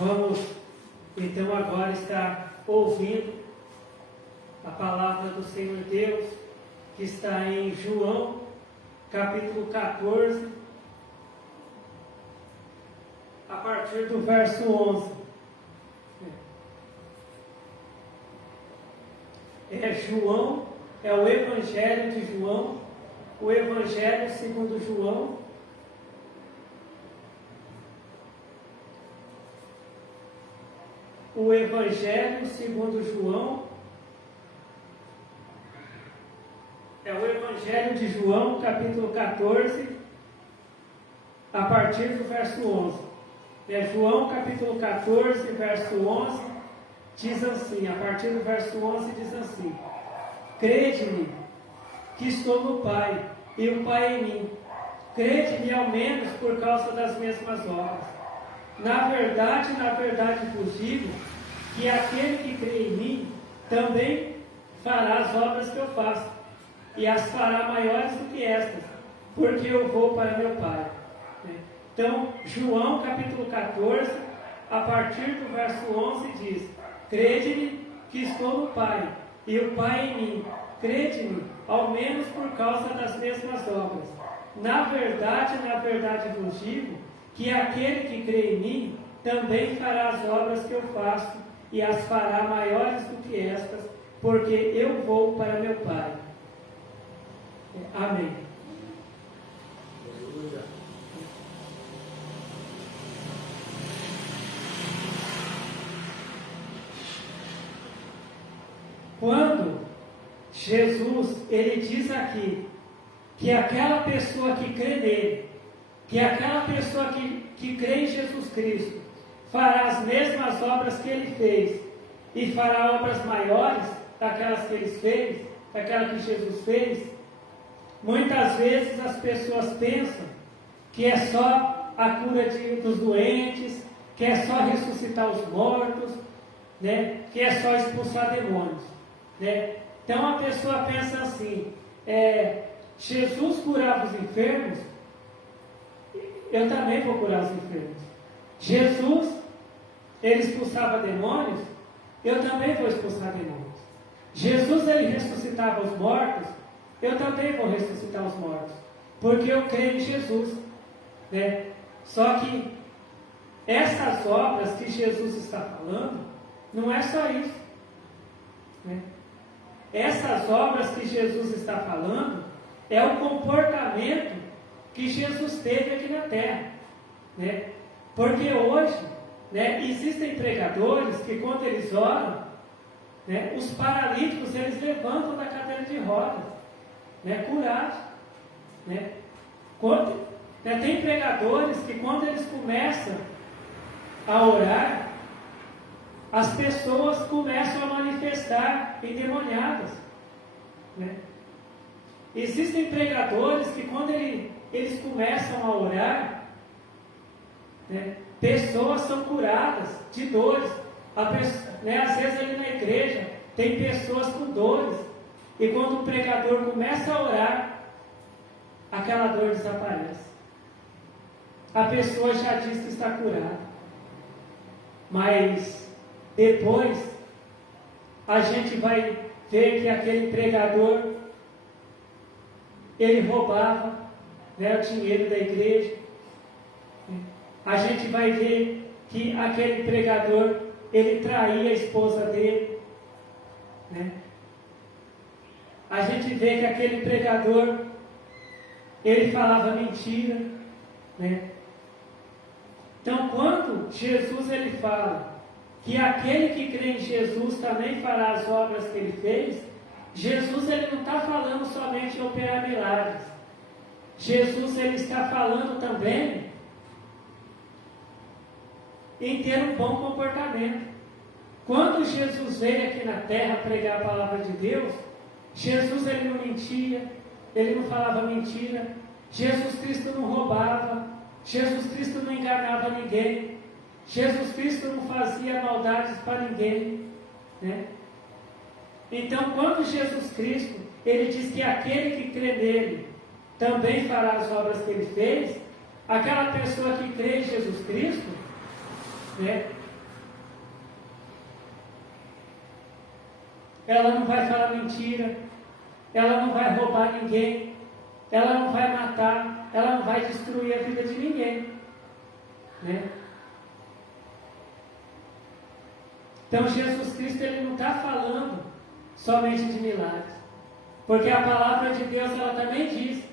Vamos então agora estar ouvindo a palavra do Senhor Deus, que está em João, capítulo 14, a partir do verso 11. João, é o Evangelho de João, o Evangelho segundo João, o Evangelho segundo João, é o Evangelho de João, capítulo 14, a partir do verso 11. João, capítulo 14, verso 11, diz assim, a partir do verso 11 diz assim: crede-me que estou no Pai, e o Pai em mim. Crede-me ao menos por causa das mesmas obras. Na verdade vos digo, que aquele que crê em mim, também fará as obras que eu faço, e as fará maiores do que estas, porque eu vou para meu Pai. Então, João capítulo 14, a partir do verso 11 diz: crede-me que estou no Pai, e o Pai em mim. Crede-me, ao menos por causa das mesmas obras. Na verdade vos digo, que aquele que crê em mim, também fará as obras que eu faço, e as fará maiores do que estas, porque eu vou para meu Pai. Amém. Aleluia. Quando Jesus, ele diz aqui, que aquela pessoa que crê nele, que aquela pessoa que crê em Jesus Cristo, fará as mesmas obras que ele fez, e fará obras maiores daquelas que ele fez, daquelas que Jesus fez, muitas vezes as pessoas pensam que é só a cura dos doentes, que é só ressuscitar os mortos, né? Que é só expulsar demônios. Né? Então a pessoa pensa assim, Jesus curava os enfermos, eu também vou curar os enfermos. Jesus, ele expulsava demônios, eu também vou expulsar demônios. Jesus, ele ressuscitava os mortos, eu também vou ressuscitar os mortos, porque eu creio em Jesus. Né? Só que essas obras que Jesus está falando, não é só isso. Né? Essas obras que Jesus está falando é o comportamento que Jesus teve aqui na terra. Né? Porque hoje, né, existem pregadores que quando eles oram, né, os paralíticos eles levantam da cadeira de rodas, né, curados. Né? Tem pregadores que quando eles começam a orar, as pessoas começam a manifestar endemoniadas. Né? Existem pregadores que quando eles começam a orar, né, pessoas são curadas de dores. Né, às vezes ali na igreja tem pessoas com dores, e quando o pregador começa a orar, aquela dor desaparece. A pessoa já diz que está curada, mas depois a gente vai ver que aquele pregador, ele roubava, né, o dinheiro da igreja. A gente vai ver que aquele pregador, ele traía a esposa dele. Né? A gente vê que aquele pregador, ele falava mentira. Né? Então, quando Jesus ele fala que aquele que crê em Jesus também fará as obras que ele fez, Jesus ele não está falando somente em operar milagres. Jesus ele está falando também em ter um bom comportamento. Quando Jesus veio aqui na terra pregar a palavra de Deus, Jesus ele não mentia, ele não falava mentira, Jesus Cristo não roubava, Jesus Cristo não enganava ninguém, Jesus Cristo não fazia maldades para ninguém. Né? Então, quando Jesus Cristo ele diz que aquele que crê nele também fará as obras que ele fez, aquela pessoa que crê em Jesus Cristo, né, ela não vai falar mentira, ela não vai roubar ninguém, ela não vai matar, ela não vai destruir a vida de ninguém, né? Então Jesus Cristo, ele não está falando somente de milagres, porque a palavra de Deus, ela também diz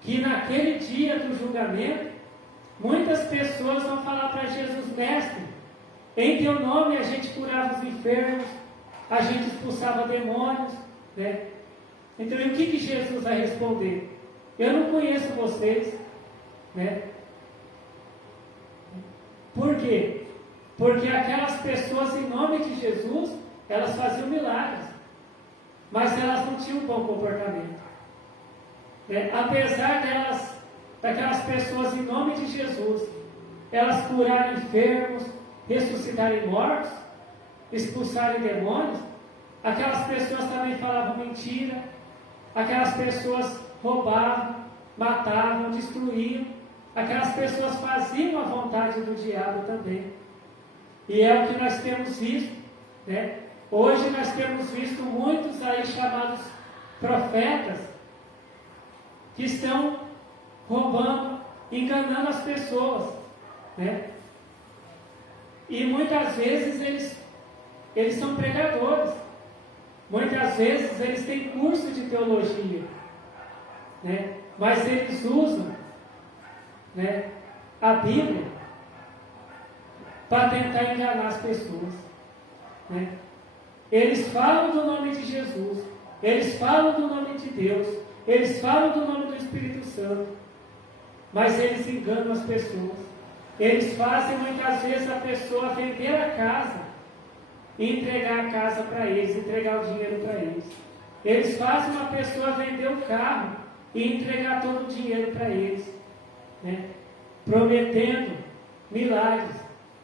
que naquele dia do julgamento, muitas pessoas vão falar para Jesus: mestre, em teu nome a gente curava os enfermos, a gente expulsava demônios, né? Então, e o que Jesus vai responder? Eu não conheço vocês, né? Por quê? Porque aquelas pessoas, em nome de Jesus, elas faziam milagres, mas elas não tinham um bom comportamento, né? Apesar daquelas pessoas, em nome de Jesus, elas curarem enfermos, ressuscitarem mortos, expulsarem demônios, aquelas pessoas também falavam mentira, aquelas pessoas roubavam, matavam, destruíam, aquelas pessoas faziam a vontade do diabo também. E é o que nós temos visto, né? Hoje nós temos visto muitos aí chamados profetas que estão roubando, enganando as pessoas, né? E muitas vezes eles são pregadores, muitas vezes eles têm curso de teologia, né? Mas eles usam, né, a Bíblia para tentar enganar as pessoas, né? Eles falam do nome de Jesus, eles falam do nome de Deus, eles falam do nome do Espírito Santo, mas eles enganam as pessoas. Eles fazem muitas vezes a pessoa vender a casa e entregar a casa para eles, entregar o dinheiro para eles. Eles fazem uma pessoa vender o carro e entregar todo o dinheiro para eles, né? Prometendo milagres,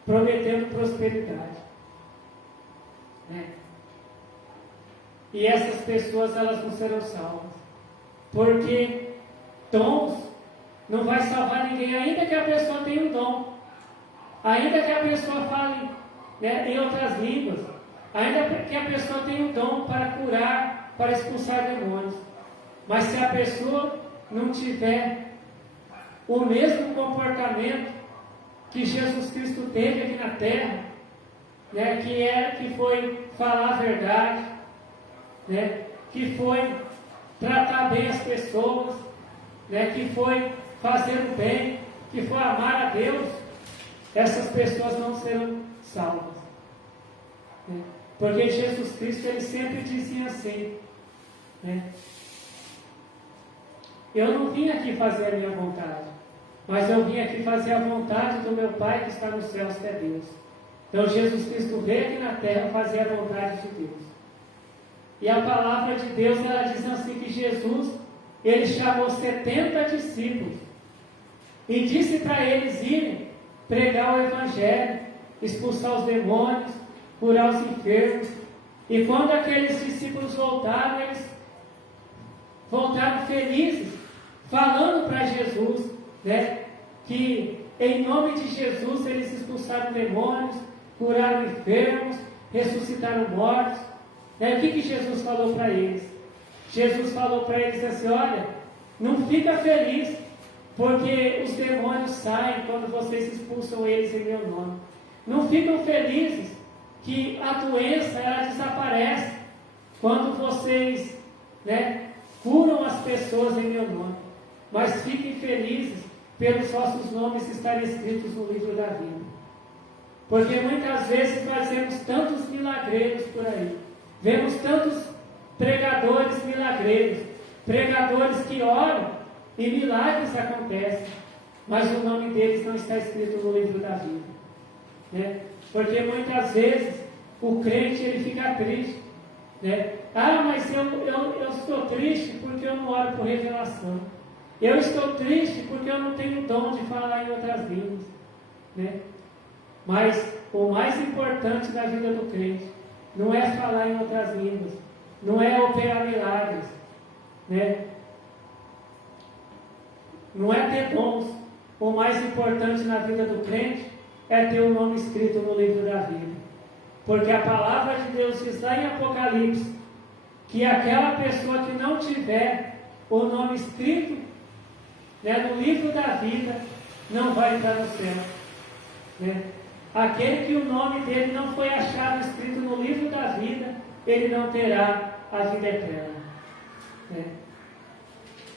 prometendo prosperidade, né? E essas pessoas, elas não serão salvas, porque dons não vai salvar ninguém, ainda que a pessoa tenha um dom, ainda que a pessoa fale, né, em outras línguas, ainda que a pessoa tenha um dom para curar, para expulsar demônios, mas se a pessoa não tiver o mesmo comportamento que Jesus Cristo teve aqui na terra, né, que foi falar a verdade, né, que foi tratar bem as pessoas, né, que foi fazer o bem, que foi amar a Deus, essas pessoas não serão salvas, né? Porque Jesus Cristo, ele sempre dizia assim, né? Eu não vim aqui fazer a minha vontade, mas eu vim aqui fazer a vontade do meu Pai que está nos céus, que é Deus. Então Jesus Cristo veio aqui na terra fazer a vontade de Deus. E a palavra de Deus, ela diz assim, que Jesus, ele chamou 70 discípulos e disse para eles irem pregar o Evangelho, expulsar os demônios, curar os enfermos. E quando aqueles discípulos voltaram, eles voltaram felizes, falando para Jesus, né, que em nome de Jesus eles expulsaram demônios, curaram enfermos, ressuscitaram mortos. O que Jesus falou para eles? Jesus falou para eles assim: olha, não fica feliz, porque os demônios saem quando vocês expulsam eles em meu nome. Não ficam felizes que a doença, ela desaparece quando vocês, né, curam as pessoas em meu nome. Mas fiquem felizes pelos vossos nomes estarem escritos no livro da vida. Porque muitas vezes nós vemos tantos milagreiros por aí, vemos tantos pregadores milagreiros, pregadores que oram e milagres acontecem, mas o nome deles não está escrito no livro da vida, né? Porque muitas vezes o crente, ele fica triste, né? Ah, mas eu estou triste porque eu não oro por revelação. Eu estou triste porque eu não tenho dom de falar em outras línguas, né? Mas o mais importante na vida do crente não é falar em outras línguas, não é operar milagres, né? Não é ter dons. O mais importante na vida do crente é ter o nome escrito no livro da vida. Porque a palavra de Deus diz lá em Apocalipse, que aquela pessoa que não tiver o nome escrito, né, no livro da vida, não vai entrar no céu. Né? Aquele que o nome dele não foi achado escrito no livro da vida, ele não terá a vida eterna. Né?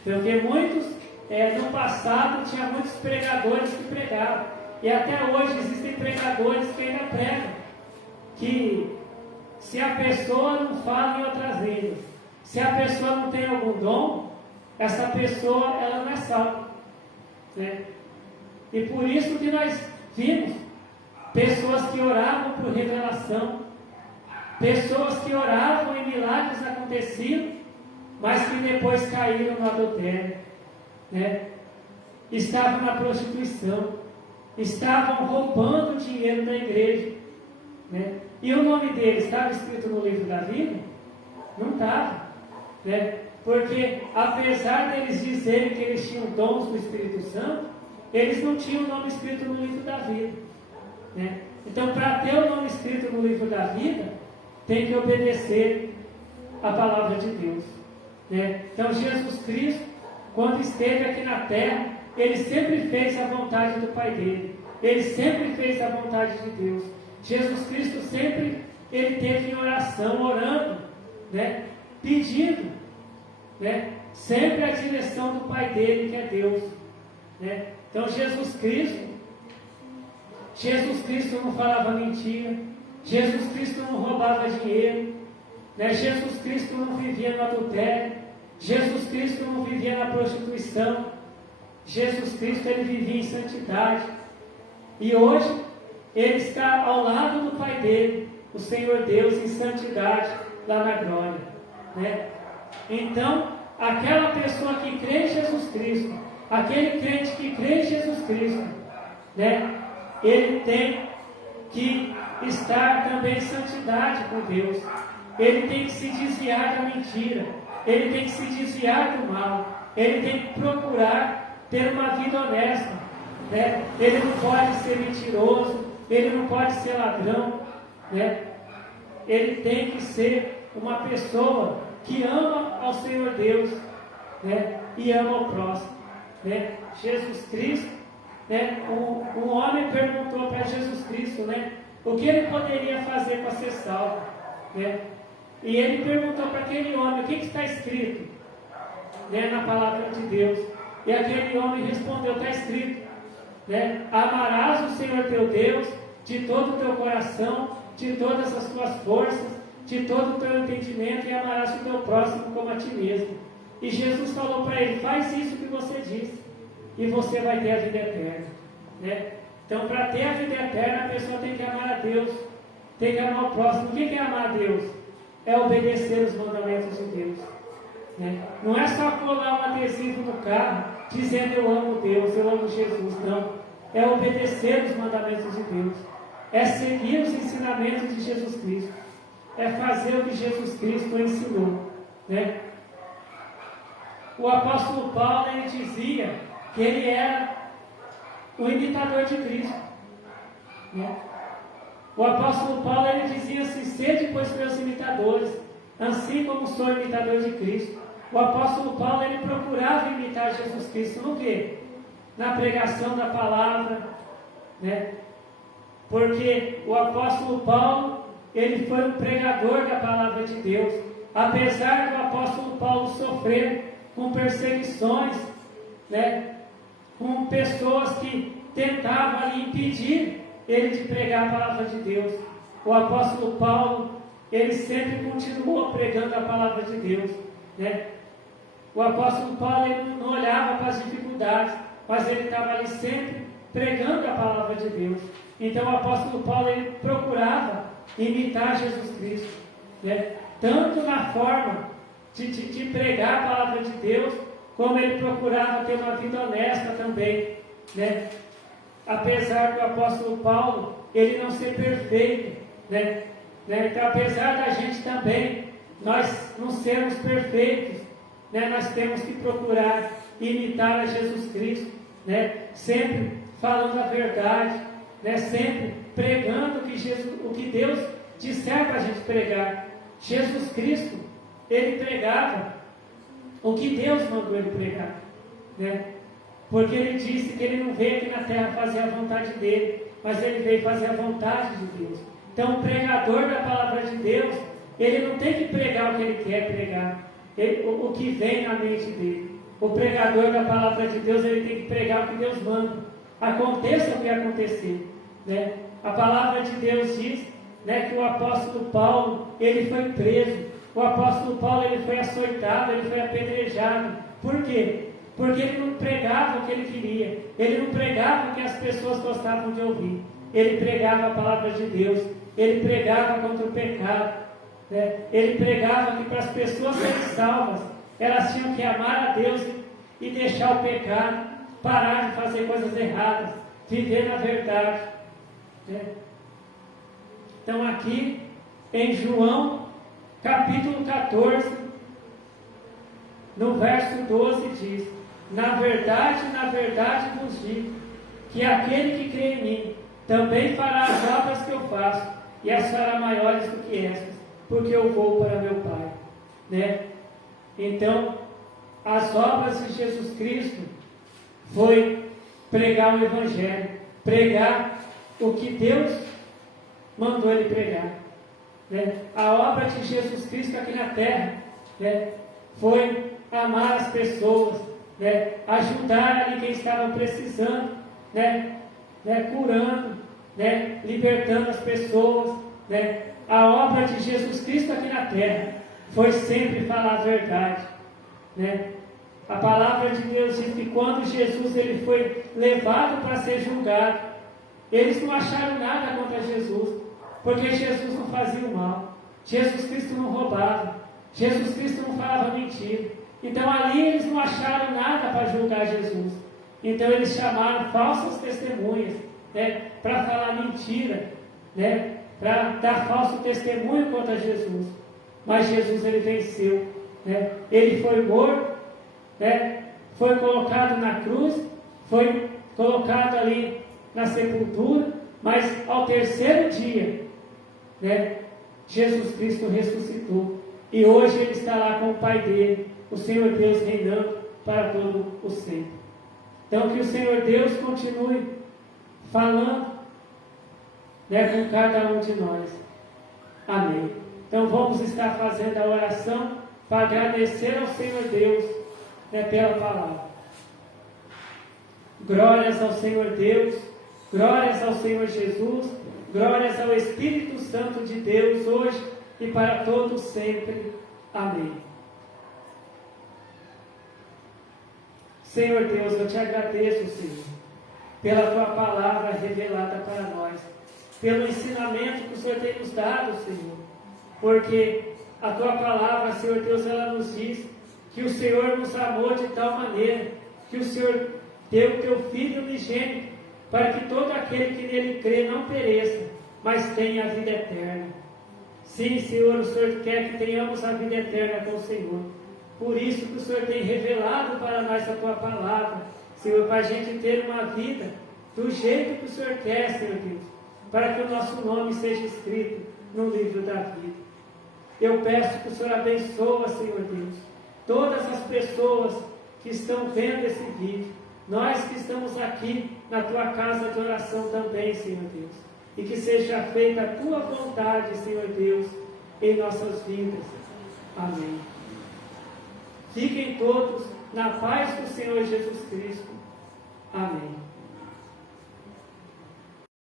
Porque muitos, no passado, tinha muitos pregadores que pregavam, e até hoje existem pregadores que ainda pregam, que se a pessoa não fala em outras línguas, se a pessoa não tem algum dom, essa pessoa ela não é salva. Né? E por isso que nós vimos pessoas que oravam por revelação, pessoas que oravam e milagres aconteciam, mas que depois caíram no adultério, né? Estavam na prostituição, estavam roubando o dinheiro da igreja, né? E o nome deles estava escrito no livro da vida? Não estava, né? Porque apesar deles dizerem que eles tinham dons do Espírito Santo, eles não tinham o nome escrito no livro da vida, né? Então, para ter o nome escrito no livro da vida, tem que obedecer a palavra de Deus, né? Então, Jesus Cristo, quando esteve aqui na terra, ele sempre fez a vontade do Pai dele, ele sempre fez a vontade de Deus. Jesus Cristo sempre ele teve em oração, orando, né? Pedindo, né? Sempre a direção do Pai dele, que é Deus, né? Então Jesus Cristo não falava mentira, Jesus Cristo não roubava dinheiro, né? Jesus Cristo não vivia no adultério, Jesus Cristo não vivia na prostituição, Jesus Cristo ele vivia em santidade, e hoje ele está ao lado do Pai dele, o Senhor Deus, em santidade, lá na glória, né? Então, aquela pessoa que crê em Jesus Cristo, aquele crente que crê em Jesus Cristo, né? Ele tem que estar também em santidade com Deus. Ele tem que se desviar da mentira, ele tem que se desviar do mal, ele tem que procurar ter uma vida honesta, né? Ele não pode ser mentiroso, ele não pode ser ladrão, né? Ele tem que ser uma pessoa que ama ao Senhor Deus, né? E ama ao próximo, né? Jesus Cristo, né? Um homem perguntou para Jesus Cristo, né? O que ele poderia fazer para ser salvo, né? E ele perguntou para aquele homem, o que está escrito, né, na palavra de Deus? E aquele homem respondeu, está escrito, né? Amarás o Senhor teu Deus de todo o teu coração, de todas as tuas forças, de todo o teu entendimento, e amarás o teu próximo como a ti mesmo. E Jesus falou para ele, faz isso que você disse, e você vai ter a vida eterna, né? Então, para ter a vida eterna, a pessoa tem que amar a Deus, tem que amar o próximo. O que é amar a Deus? É obedecer os mandamentos de Deus, né? Não é só colar um adesivo no carro, dizendo eu amo Deus, eu amo Jesus, não. É obedecer os mandamentos de Deus, é seguir os ensinamentos de Jesus Cristo, é fazer o que Jesus Cristo ensinou, né? O apóstolo Paulo, ele dizia que ele era o imitador de Cristo, né? O apóstolo Paulo, ele dizia assim, sede pois meus imitadores, assim como sou imitador de Cristo. O apóstolo Paulo, ele procurava imitar Jesus Cristo no quê? Na pregação da palavra, né? Porque o apóstolo Paulo, ele foi um pregador da palavra de Deus. Apesar do apóstolo Paulo sofrer com perseguições, né? Com pessoas que tentavam ali impedir ele de pregar a palavra de Deus, o apóstolo Paulo, ele sempre continuou pregando a palavra de Deus, né? O apóstolo Paulo, ele não olhava para as dificuldades, mas ele estava ali sempre pregando a palavra de Deus. Então o apóstolo Paulo, ele procurava imitar Jesus Cristo, né? Tanto na forma de pregar a palavra de Deus, como ele procurava ter uma vida honesta também, né? Apesar do apóstolo Paulo, ele não ser perfeito, né? Então, apesar da gente também, nós não sermos perfeitos, né? Nós temos que procurar imitar a Jesus Cristo, né? Sempre falando a verdade, né? Sempre pregando o que Deus disser para a gente pregar. Jesus Cristo, ele pregava o que Deus mandou ele pregar, né? Porque ele disse que ele não veio aqui na terra fazer a vontade dele, mas ele veio fazer a vontade de Deus. Então o pregador da palavra de Deus, ele não tem que pregar o que ele quer pregar, o que vem na mente dele. O pregador da palavra de Deus, ele tem que pregar o que Deus manda, aconteça o que acontecer, né? A palavra de Deus diz, né, que o apóstolo Paulo, ele foi preso. O apóstolo Paulo, ele foi açoitado, ele foi apedrejado. Por quê? Porque ele não pregava o que ele queria, ele não pregava o que as pessoas gostavam de ouvir, ele pregava a palavra de Deus, ele pregava contra o pecado, né? Ele pregava que para as pessoas serem salvas, elas tinham que amar a Deus e deixar o pecado, parar de fazer coisas erradas, viver na verdade, né? Então aqui em João capítulo 14, no verso 12 diz: na verdade vos digo, que aquele que crê em mim, também fará as obras que eu faço, e as fará maiores do que essas, porque eu vou para meu Pai, né? Então, as obras de Jesus Cristo foi pregar o Evangelho, pregar o que Deus mandou ele pregar, né? A obra de Jesus Cristo aqui na terra, né, foi amar as pessoas, né, ajudar ali quem estava precisando, né, curando, né, libertando as pessoas, né. A obra de Jesus Cristo aqui na terra foi sempre falar a verdade, né. A palavra de Deus diz que quando Jesus ele foi levado para ser julgado, eles não acharam nada contra Jesus, porque Jesus não fazia o mal, Jesus Cristo não roubava, Jesus Cristo não falava mentira. Então ali eles não acharam nada para julgar Jesus. Então eles chamaram falsas testemunhas, né, para falar mentira, né, para dar falso testemunho contra Jesus. Mas Jesus ele venceu, né? Ele foi morto, né, foi colocado na cruz, foi colocado ali na sepultura, mas ao terceiro dia, né, Jesus Cristo ressuscitou. E hoje ele está lá com o Pai dele, o Senhor Deus reinando para todo o sempre. Então que o Senhor Deus continue falando, né, com cada um de nós. Amém. Então vamos estar fazendo a oração para agradecer ao Senhor Deus, né, pela palavra. Glórias ao Senhor Deus, glórias ao Senhor Jesus, glórias ao Espírito Santo de Deus, hoje e para todos sempre. Amém. Senhor Deus, eu te agradeço, Senhor, pela tua palavra revelada para nós, pelo ensinamento que o Senhor tem nos dado, Senhor, porque a tua palavra, Senhor Deus, ela nos diz que o Senhor nos amou de tal maneira que o Senhor deu o teu Filho unigênito, para que todo aquele que nele crê não pereça, mas tenha a vida eterna. Sim, Senhor, o Senhor quer que tenhamos a vida eterna com o Senhor. Por isso que o Senhor tem revelado para nós a tua palavra, Senhor, para a gente ter uma vida do jeito que o Senhor quer, Senhor Deus, para que o nosso nome seja escrito no livro da vida. Eu peço que o Senhor abençoe, Senhor Deus, todas as pessoas que estão vendo esse vídeo, nós que estamos aqui na tua casa de oração também, Senhor Deus, e que seja feita a tua vontade, Senhor Deus, em nossas vidas. Amém. Fiquem todos na paz do Senhor Jesus Cristo. Amém.